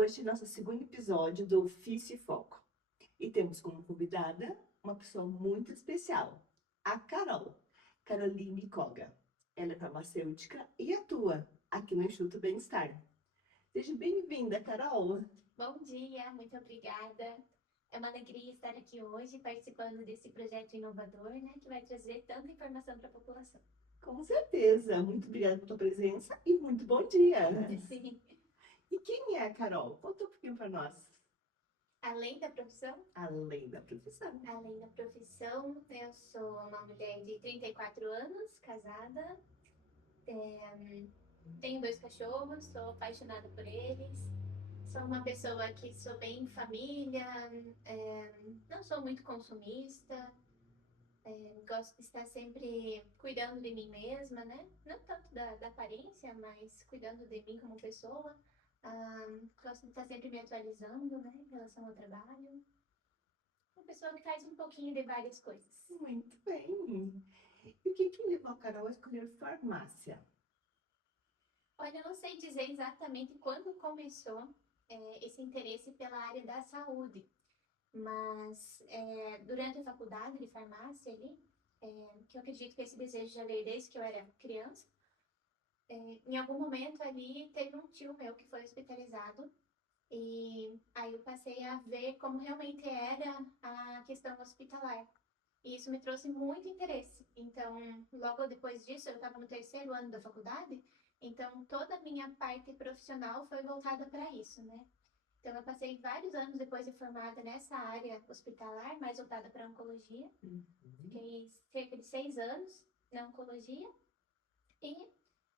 hoje nosso segundo episódio do Ofício e Foco. E temos como convidada uma pessoa muito especial, a Carol, Caroline Koga. Ela é farmacêutica e atua aqui no Instituto Bem-Estar. Seja bem-vinda, Carol. Bom dia, muito obrigada. É uma alegria estar aqui hoje participando desse projeto inovador, né, que vai trazer tanta informação para a população. Com certeza. Muito obrigada pela tua presença e muito bom dia. Sim. E quem é a Carol? Conta um pouquinho para nós. Além da profissão, Além da profissão. eu sou uma mulher de 34 anos, casada, tenho 2 cachorros, sou apaixonada por eles. Sou uma pessoa que sou bem família, não sou muito consumista, gosto de estar sempre cuidando de mim mesma, né? Não tanto da aparência, mas cuidando de mim como pessoa. Gosto de estar sempre me atualizando, né, em relação ao trabalho. Uma pessoa que faz um pouquinho de várias coisas. Muito bem. E o que levou a Carol a escolher farmácia? Olha, eu não sei dizer exatamente quando começou esse interesse pela área da saúde, mas durante a faculdade de farmácia ali, que eu acredito que esse desejo já veio desde que eu era criança. Em algum momento ali teve um tio meu que foi hospitalizado e aí eu passei a ver como realmente era a questão hospitalar. E isso me trouxe muito interesse. Então, logo depois disso, eu estava no terceiro ano da faculdade, então toda a minha parte profissional foi voltada para isso, né? Então, eu passei vários anos depois de formada nessa área hospitalar, mais voltada para oncologia. Fiquei cerca de 6 anos na oncologia e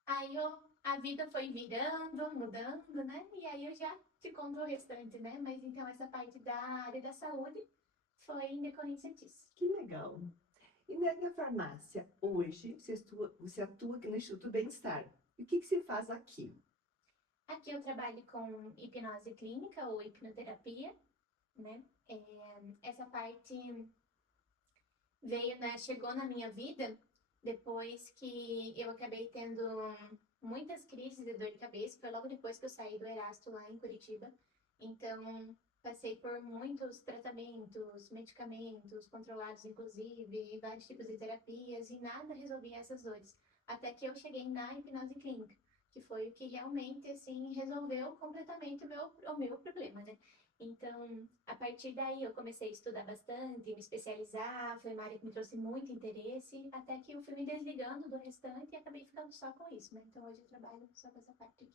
aí a vida foi virando, mudando, né? E aí eu já te conto o restante, né? Mas então essa parte da área da saúde foi em decorrência disso. Que legal. E na farmácia, hoje, você atua aqui no Instituto Bem-Estar. E o que você faz aqui? Aqui eu trabalho com hipnose clínica ou hipnoterapia, né? Essa parte veio, né? Chegou na minha vida depois que eu acabei tendo muitas crises de dor de cabeça. Foi logo depois que eu saí do Erasto lá em Curitiba. Então, passei por muitos tratamentos, medicamentos controlados, inclusive, vários tipos de terapias, e nada resolvia essas dores. Até que eu cheguei na hipnose clínica, que foi o que realmente, assim, resolveu completamente o meu problema, né? Então, a partir daí eu comecei a estudar bastante, me especializar, foi uma área que me trouxe muito interesse, até que eu fui me desligando do restante e acabei ficando só com isso, né? Então hoje eu trabalho só com essa parte aqui.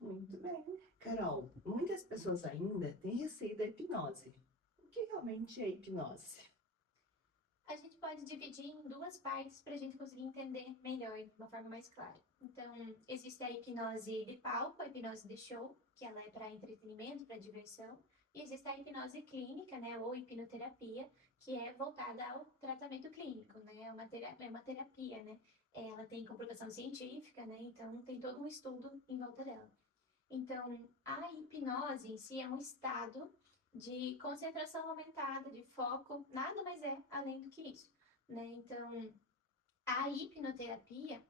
Muito bem. Carol, muitas pessoas ainda têm receio da hipnose. O que realmente é hipnose? A gente pode dividir em duas partes para a gente conseguir entender melhor, de uma forma mais clara. Então, existe a hipnose de palco, a hipnose de show, que ela é para entretenimento, para diversão. E existe a hipnose clínica, né, ou hipnoterapia, que é voltada ao tratamento clínico, né, é uma terapia, né. Ela tem comprovação científica, né, então tem todo um estudo em volta dela. Então, a hipnose em si é um estado de concentração aumentada, de foco, nada mais é além do que isso, né? Então, a hipnoterapia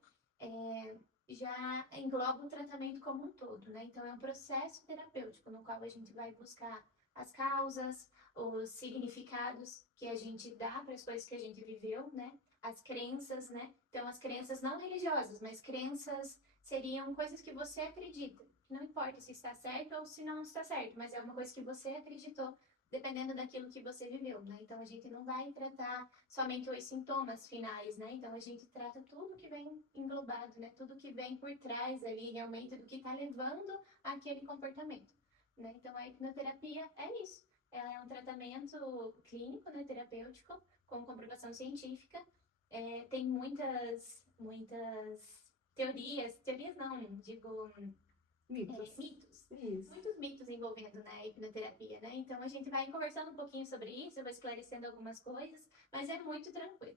já engloba o tratamento como um todo, né? Então, é um processo terapêutico no qual a gente vai buscar as causas, os significados que a gente dá para as coisas que a gente viveu, né? As crenças, né? Então, as crenças não religiosas, mas crenças seriam coisas que você acredita. Não importa se está certo ou se não está certo, mas é uma coisa que você acreditou dependendo daquilo que você viveu, né? Então a gente não vai tratar somente os sintomas finais, né? Então a gente trata tudo que vem englobado, né? Tudo que vem por trás ali realmente do que está levando àquele comportamento, né? Então a hipnoterapia é isso. Ela é um tratamento clínico, né? Terapêutico, com comprovação científica. Tem muitas teorias não, digo Mitos. mitos, Isso. muitos mitos envolvendo, né, a hipnoterapia, né? Então a gente vai conversando um pouquinho sobre isso, eu vou esclarecendo algumas coisas, mas é muito tranquilo.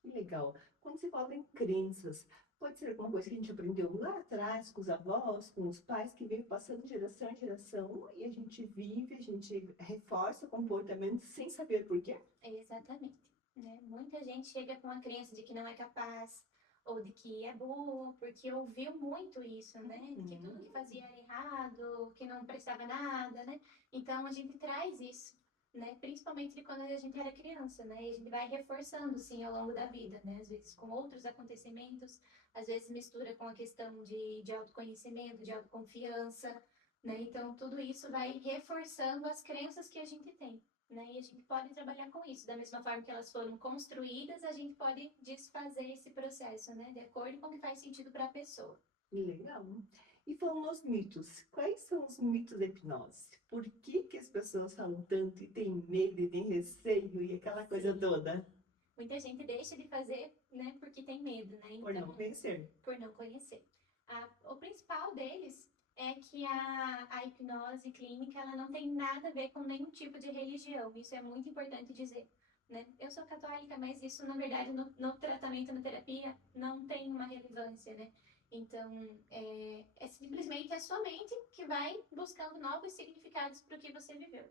Que legal. Quando se fala em crenças, pode ser alguma coisa que a gente aprendeu lá atrás, com os avós, com os pais, que veio passando de geração em geração, e a gente vive, a gente reforça o comportamento sem saber por quê? Exatamente, né? Muita gente chega com a crença de que não é capaz, ou de que é burro, porque ouviu muito isso, né? Que tudo que Uhum. fazia era errado, que não prestava nada, né? Então a gente traz isso, né? Principalmente de quando a gente era criança, né? E a gente vai reforçando, sim, ao longo da vida, né? Às vezes com outros acontecimentos, às vezes mistura com a questão de autoconhecimento, de autoconfiança, né? Então tudo isso vai reforçando as crenças que a gente tem. Né? E a gente pode trabalhar com isso. Da mesma forma que elas foram construídas, a gente pode desfazer esse processo, né? De acordo com o que faz sentido para a pessoa. Legal. E falando nos mitos, quais são os mitos da hipnose? Por que que as pessoas falam tanto e têm medo e têm receio e aquela coisa Sim. toda? Muita gente deixa de fazer, né? Porque tem medo, né? Por não Então, conhecer. por não conhecer. O principal deles é que a hipnose clínica ela não tem nada a ver com nenhum tipo de religião. Isso é muito importante dizer. Né? Eu sou católica, mas isso, na verdade, no tratamento, na terapia, não tem uma relevância, né? Então, é simplesmente a sua mente que vai buscando novos significados para o que você viveu.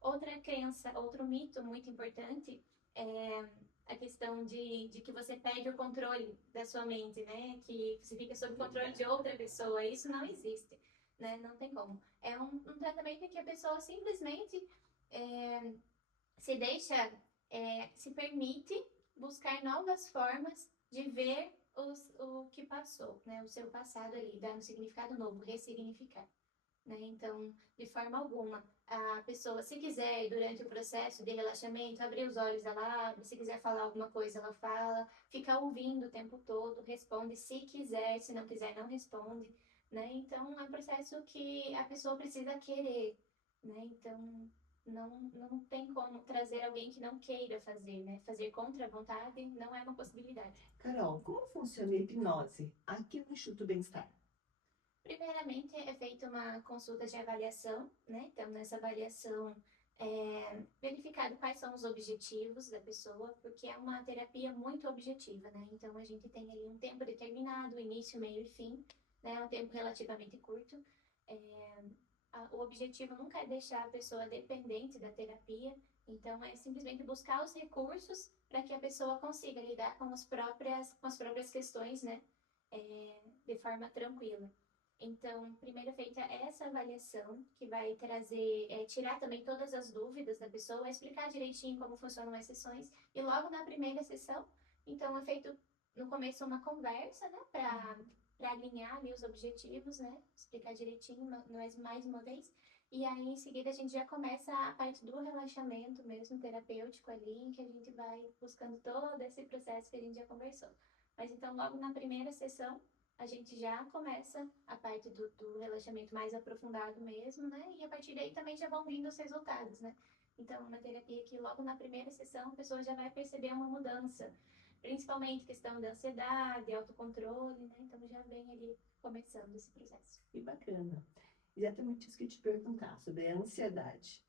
Outra crença, outro mito muito importante é a questão de que você perde o controle da sua mente, né? Que você fica sob o controle de outra pessoa. Isso não existe, né? Não tem como. É um tratamento em que a pessoa simplesmente é, se deixa, se permite buscar novas formas de ver o que passou, né? O seu passado ali, dar um significado novo, ressignificar. Né? Então, de forma alguma, a pessoa, se quiser, durante o processo de relaxamento, abrir os olhos, ela abre, se quiser falar alguma coisa, ela fala, fica ouvindo o tempo todo, responde se quiser, se não quiser, não responde, né? Então, é um processo que a pessoa precisa querer, né? Então, não tem como trazer alguém que não queira fazer, né? Fazer contra a vontade não é uma possibilidade. Carol, como funciona a hipnose aqui no Instituto Bem-Estar? Primeiramente, é feita uma consulta de avaliação, né? Então, nessa avaliação, é verificado quais são os objetivos da pessoa, porque é uma terapia muito objetiva, né? Então, a gente tem ali um tempo determinado, início, meio e fim, né? É um tempo relativamente curto. É, o objetivo nunca é deixar a pessoa dependente da terapia, então, é simplesmente buscar os recursos para que a pessoa consiga lidar com as próprias questões, né? De forma tranquila. Então, primeiro é feita essa avaliação, que vai trazer, tirar também todas as dúvidas da pessoa, explicar direitinho como funcionam as sessões. E logo na primeira sessão, então é feito no começo uma conversa, né, para alinhar ali os objetivos, né, explicar direitinho mais uma vez. E aí em seguida a gente já começa a parte do relaxamento mesmo, terapêutico ali, em que a gente vai buscando todo esse processo que a gente já conversou. Mas então logo na primeira sessão, a gente já começa a parte do relaxamento mais aprofundado mesmo, né? E a partir daí também já vão vindo os resultados, né? Então, uma terapia que logo na primeira sessão a pessoa já vai perceber uma mudança, principalmente questão da ansiedade, autocontrole, né? Então já vem ali começando esse processo. Que bacana. Exatamente isso que eu te perguntar, sobre a ansiedade.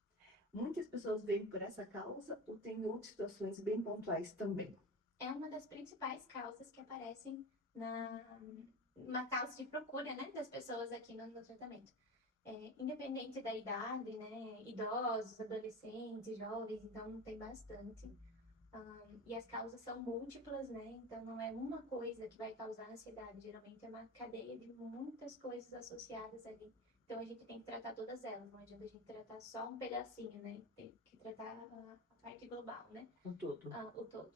Muitas pessoas vêm por essa causa ou tem outras situações bem pontuais também? É uma das principais causas que aparecem na uma causa de procura, né, das pessoas aqui no tratamento. Independente da idade, né, idosos, adolescentes, jovens, então tem bastante. E as causas são múltiplas, né? Então não é uma coisa que vai causar ansiedade, geralmente é uma cadeia de muitas coisas associadas ali. Então a gente tem que tratar todas elas, não adianta a gente tratar só um pedacinho, né? Tem que tratar a parte global, né? Um todo. O todo.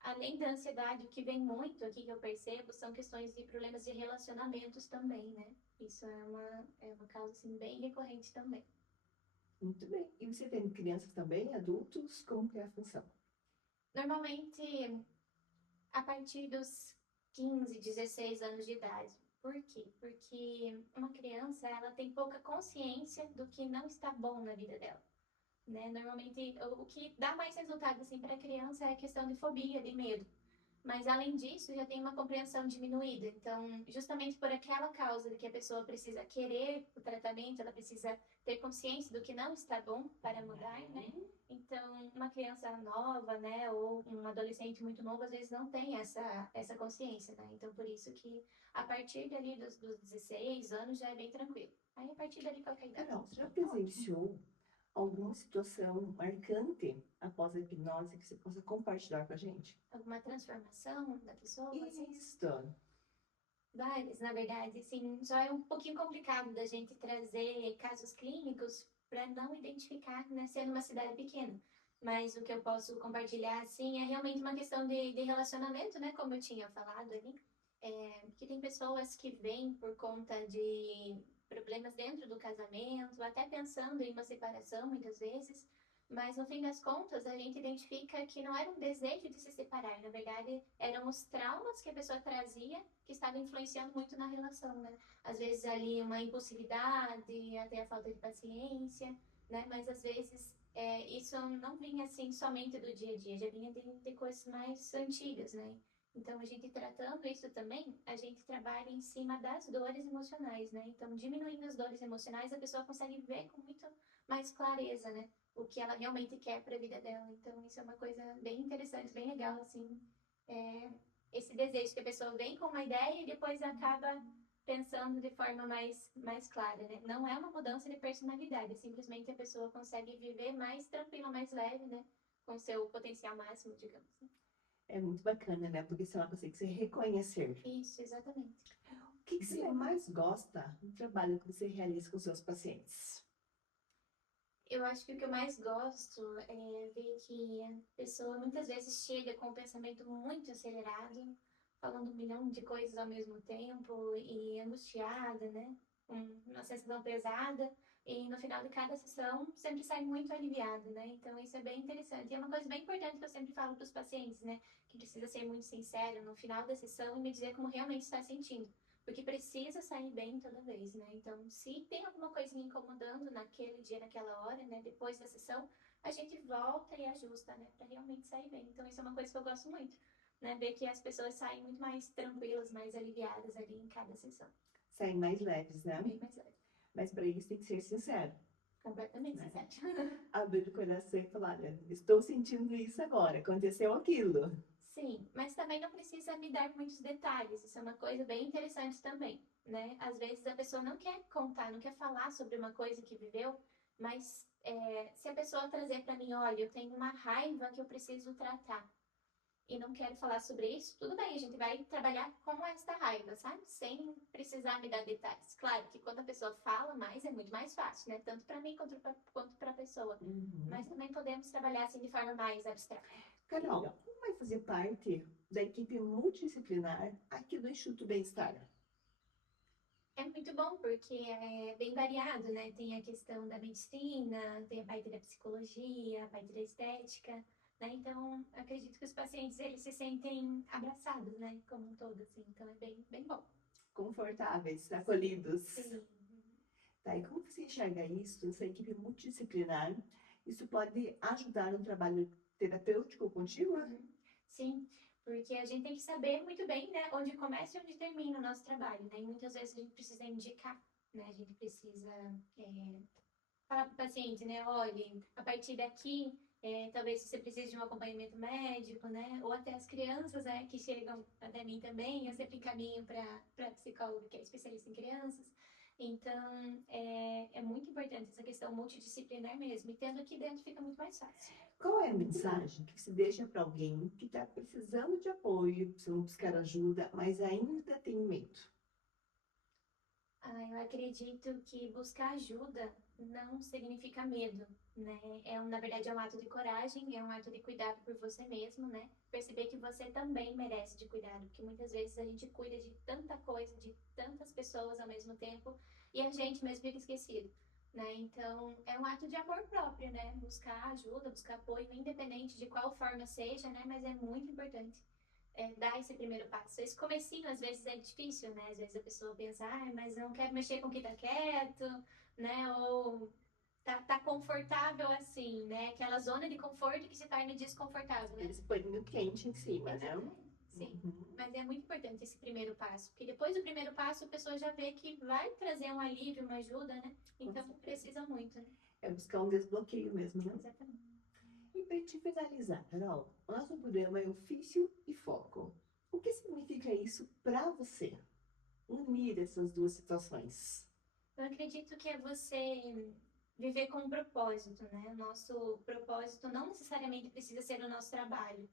Além da ansiedade, o que vem muito aqui que eu percebo são questões de problemas de relacionamentos também, né? Isso é uma causa assim, bem recorrente também. Muito bem. E você tem crianças também, adultos? Como que é a função? Normalmente, a partir dos 15, 16 anos de idade. Por quê? Porque uma criança, ela tem pouca consciência do que não está bom na vida dela. Né? Normalmente, o que dá mais resultado assim, para a criança é a questão de fobia, de medo. Mas além disso, já tem uma compreensão diminuída. Então, justamente por aquela causa de que a pessoa precisa querer o tratamento, ela precisa ter consciência do que não está bom para mudar, né? Então, uma criança nova, né, ou um adolescente muito novo, às vezes não tem essa consciência, né? Então, por isso que a partir dali dos 16 anos já é bem tranquilo. Aí, a partir dali, qualquer idade. Carol, você já presenciou alguma situação marcante após a hipnose que você possa compartilhar com a gente? Alguma transformação da pessoa, assim? Isso. Várias, na verdade, assim, só é um pouquinho complicado da gente trazer casos clínicos para não identificar, né, sendo uma cidade pequena. Mas o que eu posso compartilhar, assim, é realmente uma questão de relacionamento, né, como eu tinha falado ali. Que tem pessoas que vêm por conta de problemas dentro do casamento, até pensando em uma separação, muitas vezes. Mas no fim das contas, a gente identifica que não era um desejo de se separar, na verdade, eram os traumas que a pessoa trazia que estavam influenciando muito na relação, né? Às vezes ali uma impulsividade, até a falta de paciência, né? Mas às vezes isso não vinha assim somente do dia a dia, já vinha de coisas mais antigas, né? Então, a gente tratando isso também, a gente trabalha em cima das dores emocionais, né? Então, diminuindo as dores emocionais, a pessoa consegue ver com muito mais clareza, né? O que ela realmente quer para a vida dela. Então, isso é uma coisa bem interessante, bem legal, assim. É, esse desejo que a pessoa vem com uma ideia e depois acaba pensando de forma mais clara, né? Não é uma mudança de personalidade, é simplesmente a pessoa consegue viver mais tranquila, mais leve, né? Com seu potencial máximo, digamos. Né? É muito bacana, né? Porque se ela consegue se reconhecer. Isso, exatamente. O que você mais gosta do trabalho que você realiza com seus pacientes? Eu acho que o que eu mais gosto é ver que a pessoa muitas vezes chega com um pensamento muito acelerado, falando um milhão de coisas ao mesmo tempo e angustiada, né? Uma sensação pesada. E no final de cada sessão sempre sai muito aliviado, né? Então isso é bem interessante. E é uma coisa bem importante que eu sempre falo para os pacientes, né? Que precisa ser muito sincero no final da sessão e me dizer como realmente está sentindo. Porque precisa sair bem toda vez, né? Então, se tem alguma coisinha incomodando naquele dia, naquela hora, né? Depois da sessão, a gente volta e ajusta, né? Pra realmente sair bem. Então, isso é uma coisa que eu gosto muito, né? Ver que as pessoas saem muito mais tranquilas, mais aliviadas ali em cada sessão. Saem mais leves, né? Bem mais leve. Mas para isso tem que ser sincero. Completamente Né? sincero. Abrir o coração e falar, olha, estou sentindo isso agora, aconteceu aquilo. Sim, mas também não precisa me dar muitos detalhes. Isso é uma coisa bem interessante também, né? Às vezes a pessoa não quer contar, não quer falar sobre uma coisa que viveu, mas se a pessoa trazer para mim, olha, eu tenho uma raiva que eu preciso tratar e não quero falar sobre isso, tudo bem, a gente vai trabalhar com esta raiva, sabe? Sem precisar me dar detalhes. Claro que quando a pessoa fala mais, é muito mais fácil, né? Tanto para mim quanto para a pessoa. Uhum. Mas também podemos trabalhar assim de forma mais abstrata. Carol, como vai fazer parte da equipe multidisciplinar aqui do Instituto Bem-Estar? É muito bom porque é bem variado, né? Tem a questão da medicina, tem a parte da psicologia, a parte da estética, né? Então, acredito que os pacientes, eles se sentem abraçados, né? Como um todo, assim. Então, é bem bom. Confortáveis, acolhidos. Sim. Tá, e como você enxerga isso, essa equipe multidisciplinar? Isso pode ajudar no trabalho terapêutico contigo? Sim, porque a gente tem que saber muito bem, né, onde começa e onde termina o nosso trabalho, né? E muitas vezes a gente precisa indicar, né? A gente precisa falar para o paciente, né? Olha, a partir daqui, talvez você precise de um acompanhamento médico, né? Ou até as crianças, né, que chegam até mim também, eu sempre encaminho para psicóloga que é especialista em crianças. Então, é muito importante essa questão multidisciplinar mesmo. E tendo aqui dentro fica muito mais fácil. Qual é a mensagem que você deixa para alguém que está precisando de apoio, precisando buscar ajuda, mas ainda tem medo? Eu acredito que buscar ajuda não significa medo, né? Na verdade, é um ato de coragem, é um ato de cuidado por você mesmo, né? Perceber que você também merece de cuidado, porque muitas vezes a gente cuida de tanta coisa, de tantas pessoas ao mesmo tempo, e a gente mesmo fica esquecido, né? Então, é um ato de amor próprio, né? Buscar ajuda, buscar apoio, independente de qual forma seja, né? Mas é muito importante dar esse primeiro passo. Esse comecinho, às vezes, é difícil, né? Às vezes a pessoa pensa, mas eu não quero mexer com o que tá quieto, né? Ou tá confortável assim, né? Aquela zona de conforto que se torna desconfortável, né? Eles põem no quente em cima, né? Exatamente. Sim, Uhum. mas é muito importante esse primeiro passo, porque depois do primeiro passo a pessoa já vê que vai trazer um alívio, uma ajuda, né? Então precisa muito, né? É buscar um desbloqueio mesmo, né? Exatamente. E para te finalizar, Carol, o nosso programa é ofício e foco. O que significa isso para você? Unir essas duas situações. Eu acredito que é você viver com um propósito, né? O nosso propósito não necessariamente precisa ser o nosso trabalho,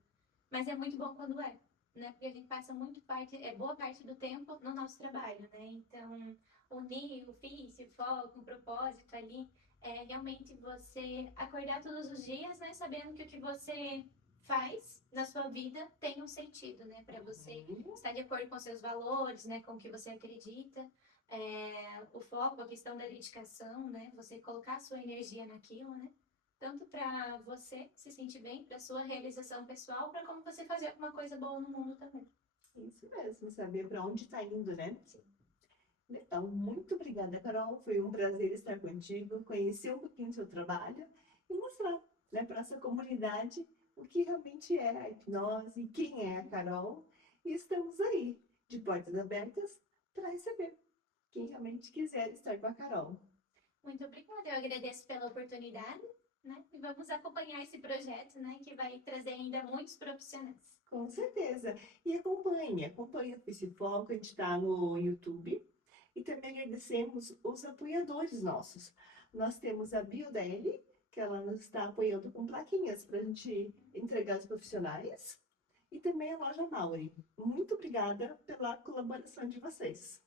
mas é muito bom quando é, né? Porque a gente passa boa parte do tempo no nosso trabalho, né? Então, unir o ofício, o foco, o propósito ali, é realmente você acordar todos os dias, né? Sabendo que o que você faz na sua vida tem um sentido, né? Para você estar de acordo com seus valores, né? Com o que você acredita. O foco, a questão da dedicação, né? Você colocar a sua energia naquilo, né? Tanto para você se sentir bem, para sua realização pessoal, para como você fazer alguma coisa boa no mundo também. Isso mesmo, saber para onde está indo, né? Sim. Então, muito obrigada, Carol. Foi um prazer estar contigo, conhecer um pouquinho do seu trabalho e mostrar, né, para essa comunidade o que realmente é a hipnose, quem é a Carol. E estamos aí, de portas abertas, para receber quem realmente quiser estar com a Carol. Muito obrigada, eu agradeço pela oportunidade, né? E vamos acompanhar esse projeto, né? Que vai trazer ainda muitos profissionais. Com certeza. E acompanhe o Psifoco, a gente está no YouTube. E também agradecemos os apoiadores nossos. Nós temos a Biodelli, que ela nos está apoiando com plaquinhas para a gente entregar aos profissionais. E também a loja Mauri. Muito obrigada pela colaboração de vocês.